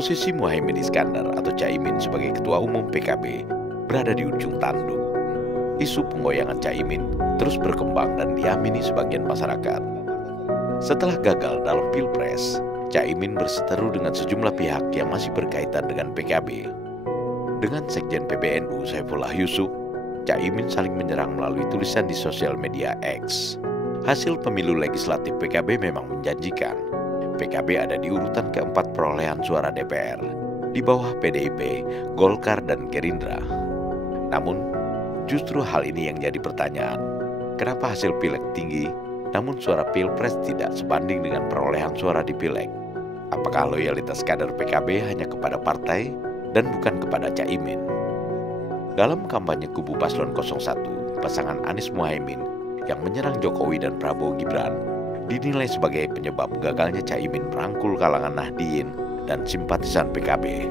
Posisi Muhaimin Iskandar atau Caimin sebagai Ketua Umum PKB berada di ujung tanduk. Isu penggoyangan Caimin terus berkembang dan diamini sebagian masyarakat. Setelah gagal dalam Pilpres, Caimin berseteru dengan sejumlah pihak yang masih berkaitan dengan PKB. Dengan Sekjen PBNU Saifullah Yusuf, Caimin saling menyerang melalui tulisan di sosial media X. Hasil pemilu legislatif PKB memang menjanjikan. PKB ada di urutan keempat perolehan suara DPR, di bawah PDIP, Golkar, dan Gerindra. Namun, justru hal ini yang jadi pertanyaan. Kenapa hasil Pileg tinggi, namun suara Pilpres tidak sebanding dengan perolehan suara di Pileg? Apakah loyalitas kader PKB hanya kepada partai dan bukan kepada Caimin? Dalam kampanye kubu Paslon 01, pasangan Anies Muhaimin yang menyerang Jokowi dan Prabowo Gibran dinilai sebagai penyebab gagalnya Caimin merangkul kalangan Nahdliyin dan simpatisan PKB.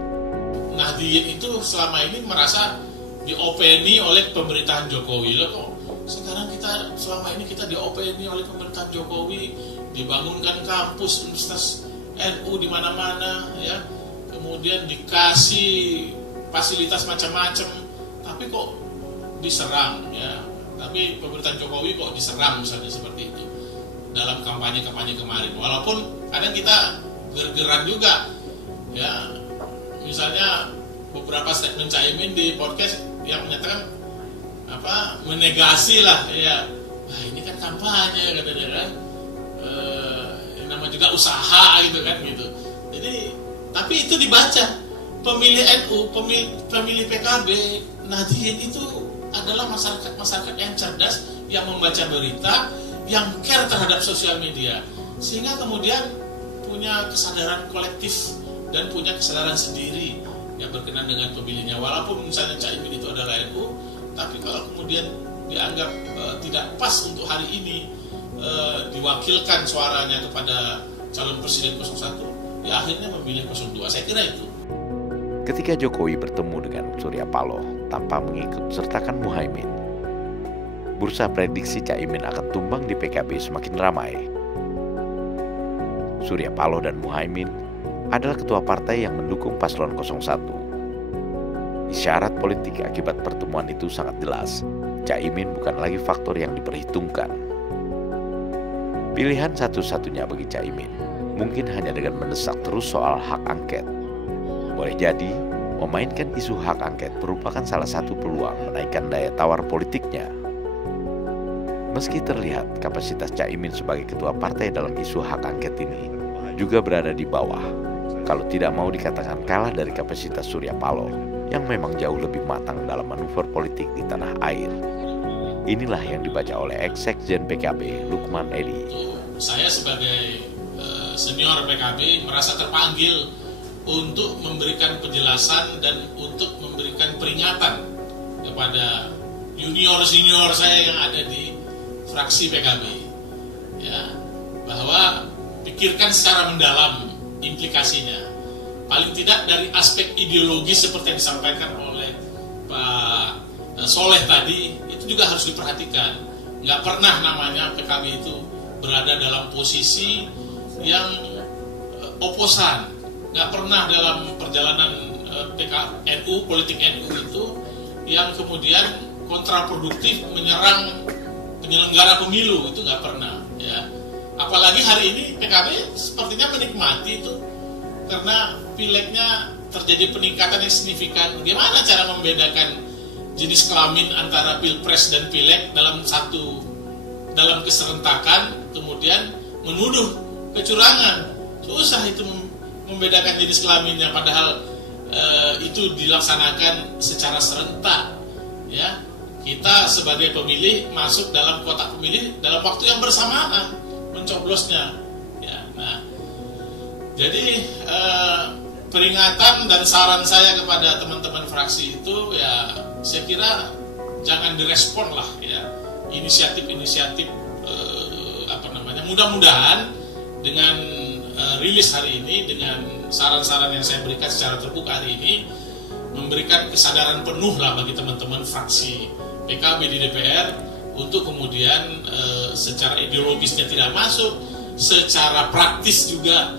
Nahdliyin itu selama ini merasa diopeni oleh pemerintahan Jokowi. Loh kok sekarang selama ini kita diopeni oleh pemerintahan Jokowi, dibangunkan kampus universitas NU di mana-mana, ya, kemudian dikasih fasilitas macam-macam, tapi kok diserang, ya. Tapi pemerintahan Jokowi kok diserang misalnya seperti itu dalam kampanye-kampanye kemarin. Walaupun kadang kita gergeran juga, ya, misalnya beberapa statement Caimin di podcast yang menyatakan menegasi lah, ya, wah ini kan kampanye katanya kan, nama juga usaha gitu kan gitu. Jadi tapi itu dibaca pemilih NU, pemilih PKB, Nahdliyin itu adalah masyarakat yang cerdas, yang membaca berita, yang care terhadap sosial media, sehingga kemudian punya kesadaran kolektif dan punya kesadaran sendiri yang berkenan dengan pemilihnya. Walaupun misalnya Caimin itu adalah NU, tapi kalau kemudian dianggap tidak pas untuk hari ini diwakilkan suaranya kepada calon presiden 01, ya akhirnya memilih 02. Saya kira itu. Ketika Jokowi bertemu dengan Surya Paloh tanpa mengikut sertakan Muhaimin, bursa prediksi Caimin akan tumbang di PKB semakin ramai. Surya Paloh dan Muhaimin adalah ketua partai yang mendukung Paslon 01. Isyarat politik akibat pertemuan itu sangat jelas. Caimin bukan lagi faktor yang diperhitungkan. Pilihan satu-satunya bagi Caimin mungkin hanya dengan mendesak terus soal hak angket. Boleh jadi, memainkan isu hak angket merupakan salah satu peluang menaikkan daya tawar politiknya. Meski terlihat kapasitas Caimin sebagai ketua partai dalam isu hak angket ini juga berada di bawah, kalau tidak mau dikatakan kalah dari kapasitas Surya Paloh yang memang jauh lebih matang dalam manuver politik di tanah air. Inilah yang dibaca oleh ex-sekjen PKB Lukman Edi. Saya sebagai senior PKB merasa terpanggil untuk memberikan penjelasan dan untuk memberikan peringatan kepada junior-senior saya yang ada di fraksi PKB, ya, bahwa pikirkan secara mendalam implikasinya. Paling tidak dari aspek ideologis seperti yang disampaikan oleh Pak Soleh tadi, itu juga harus diperhatikan. Nggak pernah namanya PKB itu berada dalam posisi yang oposan. Nggak pernah dalam perjalanan NU, politik NU itu yang kemudian kontraproduktif menyerang penyelenggara pemilu, itu nggak pernah, ya. Apalagi hari ini PKB sepertinya menikmati itu karena pilegnya terjadi peningkatan yang signifikan. Bagaimana cara membedakan jenis kelamin antara pilpres dan pileg dalam keserentakan, kemudian menuduh kecurangan? Susah itu membedakan jenis kelaminnya, padahal itu dilaksanakan secara serentak, ya. Kita sebagai pemilih masuk dalam kotak pemilih dalam waktu yang bersamaan mencoblosnya, ya. Nah, jadi peringatan dan saran saya kepada teman-teman fraksi itu, ya, saya kira jangan direspon lah, ya, inisiatif-inisiatif mudah-mudahan dengan rilis hari ini, dengan saran-saran yang saya berikan secara terbuka hari ini, memberikan kesadaran penuh lah bagi teman-teman fraksi PKB di DPR untuk kemudian secara ideologisnya tidak masuk, secara praktis juga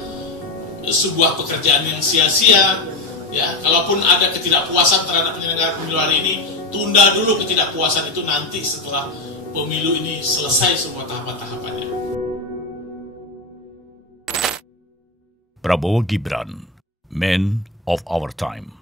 sebuah pekerjaan yang sia-sia. Ya, kalaupun ada ketidakpuasan terhadap penyelenggara pemilu hari ini, tunda dulu ketidakpuasan itu nanti setelah pemilu ini selesai semua tahapan-tahapannya. Prabowo Gibran, Man of Our Time.